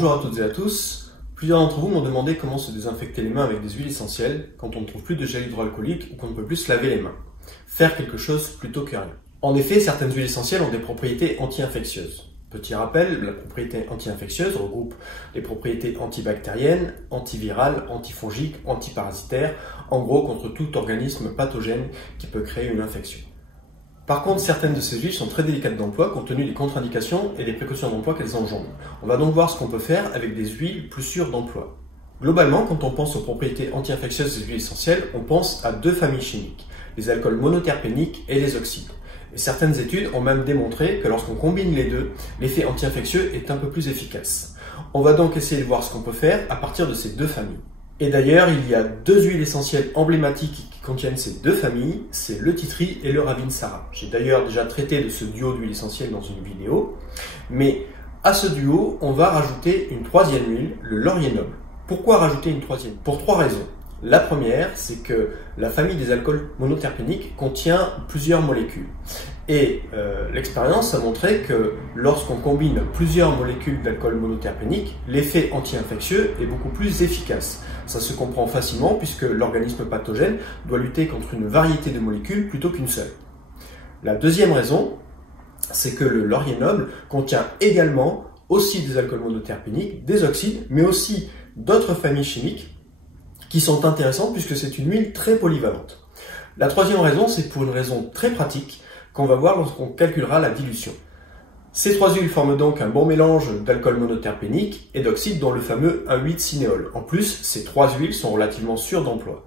Bonjour à toutes et à tous. Plusieurs d'entre vous m'ont demandé comment se désinfecter les mains avec des huiles essentielles quand on ne trouve plus de gel hydroalcoolique ou qu'on ne peut plus se laver les mains. Faire quelque chose plutôt que rien. En effet, certaines huiles essentielles ont des propriétés anti-infectieuses. Petit rappel, la propriété anti-infectieuse regroupe les propriétés antibactériennes, antivirales, antifongiques, antiparasitaires, en gros contre tout organisme pathogène qui peut créer une infection. Par contre, certaines de ces huiles sont très délicates d'emploi compte tenu des contre-indications et des précautions d'emploi qu'elles engendrent. On va donc voir ce qu'on peut faire avec des huiles plus sûres d'emploi. Globalement, quand on pense aux propriétés anti-infectieuses des huiles essentielles, on pense à deux familles chimiques, les alcools monoterpéniques et les oxydes. Et certaines études ont même démontré que lorsqu'on combine les deux, l'effet anti-infectieux est un peu plus efficace. On va donc essayer de voir ce qu'on peut faire à partir de ces deux familles. Et d'ailleurs, il y a deux huiles essentielles emblématiques qui contiennent ces deux familles, c'est le tea tree et le ravinsara. J'ai d'ailleurs déjà traité de ce duo d'huiles essentielles dans une vidéo, mais à ce duo, on va rajouter une troisième huile, le laurier noble. Pourquoi rajouter une troisième? Pour trois raisons. La première, c'est que la famille des alcools monoterpéniques contient plusieurs molécules. Et l'expérience a montré que lorsqu'on combine plusieurs molécules d'alcool monoterpénique, l'effet anti-infectieux est beaucoup plus efficace. Ça se comprend facilement puisque l'organisme pathogène doit lutter contre une variété de molécules plutôt qu'une seule. La deuxième raison, c'est que le laurier noble contient également aussi des alcools monoterpéniques, des oxydes, mais aussi d'autres familles chimiques qui sont intéressantes puisque c'est une huile très polyvalente. La troisième raison, c'est pour une raison très pratique qu'on va voir lorsqu'on calculera la dilution. Ces trois huiles forment donc un bon mélange d'alcool monoterpénique et d'oxyde dont le fameux 1,8-cinéol. En plus, ces trois huiles sont relativement sûres d'emploi.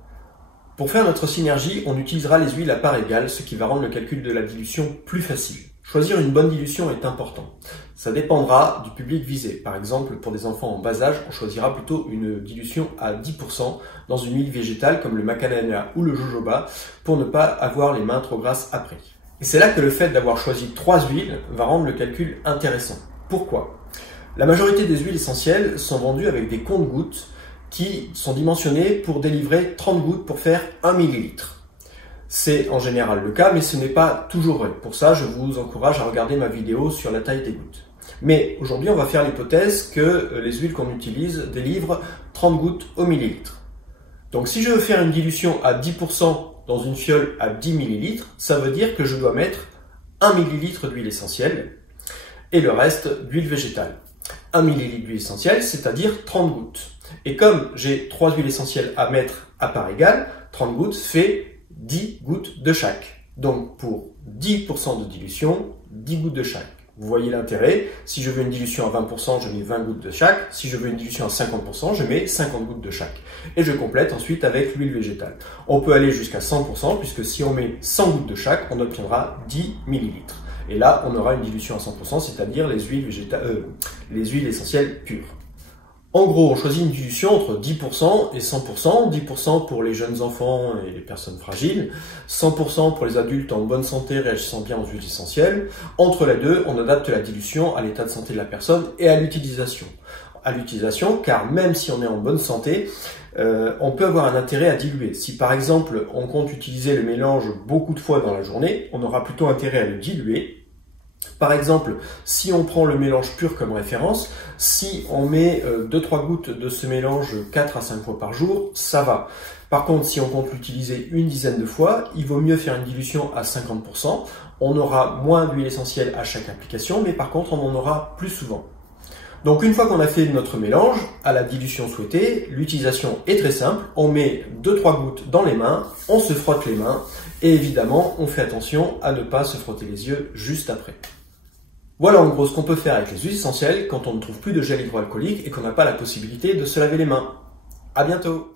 Pour faire notre synergie, on utilisera les huiles à part égale, ce qui va rendre le calcul de la dilution plus facile. Choisir une bonne dilution est important. Ça dépendra du public visé. Par exemple, pour des enfants en bas âge, on choisira plutôt une dilution à 10% dans une huile végétale comme le macadamia ou le jojoba pour ne pas avoir les mains trop grasses après. Et c'est là que le fait d'avoir choisi trois huiles va rendre le calcul intéressant. Pourquoi? La majorité des huiles essentielles sont vendues avec des comptes-gouttes qui sont dimensionnés pour délivrer 30 gouttes pour faire 1 millilitre. C'est en général le cas, mais ce n'est pas toujours vrai. Pour ça, je vous encourage à regarder ma vidéo sur la taille des gouttes. Mais aujourd'hui, on va faire l'hypothèse que les huiles qu'on utilise délivrent 30 gouttes au millilitre. Donc si je veux faire une dilution à 10% dans une fiole à 10 ml, ça veut dire que je dois mettre 1 ml d'huile essentielle et le reste d'huile végétale. 1 ml d'huile essentielle, c'est-à-dire 30 gouttes. Et comme j'ai 3 huiles essentielles à mettre à part égale, 30 gouttes fait 10 gouttes de chaque. Donc pour 10% de dilution, 10 gouttes de chaque. Vous voyez l'intérêt, si je veux une dilution à 20%, je mets 20 gouttes de chaque. Si je veux une dilution à 50%, je mets 50 gouttes de chaque. Et je complète ensuite avec l'huile végétale. On peut aller jusqu'à 100%, puisque si on met 100 gouttes de chaque, on obtiendra 10 millilitres. Et là, on aura une dilution à 100%, c'est-à-dire les huiles essentielles pures. En gros, on choisit une dilution entre 10% et 100%, 10% pour les jeunes enfants et les personnes fragiles, 100% pour les adultes en bonne santé réagissant bien aux huiles essentielles. Entre les deux, on adapte la dilution à l'état de santé de la personne et à l'utilisation. Car même si on est en bonne santé, on peut avoir un intérêt à diluer. Si par exemple, on compte utiliser le mélange beaucoup de fois dans la journée, on aura plutôt intérêt à le diluer. Par exemple, si on prend le mélange pur comme référence, si on met 2-3 gouttes de ce mélange 4 à 5 fois par jour, ça va. Par contre, si on compte l'utiliser une dizaine de fois, il vaut mieux faire une dilution à 50%. On aura moins d'huile essentielle à chaque application, mais par contre, on en aura plus souvent. Donc une fois qu'on a fait notre mélange, à la dilution souhaitée, l'utilisation est très simple. On met 2-3 gouttes dans les mains, on se frotte les mains et évidemment, on fait attention à ne pas se frotter les yeux juste après. Voilà en gros ce qu'on peut faire avec les huiles essentielles quand on ne trouve plus de gel hydroalcoolique et qu'on n'a pas la possibilité de se laver les mains. À bientôt!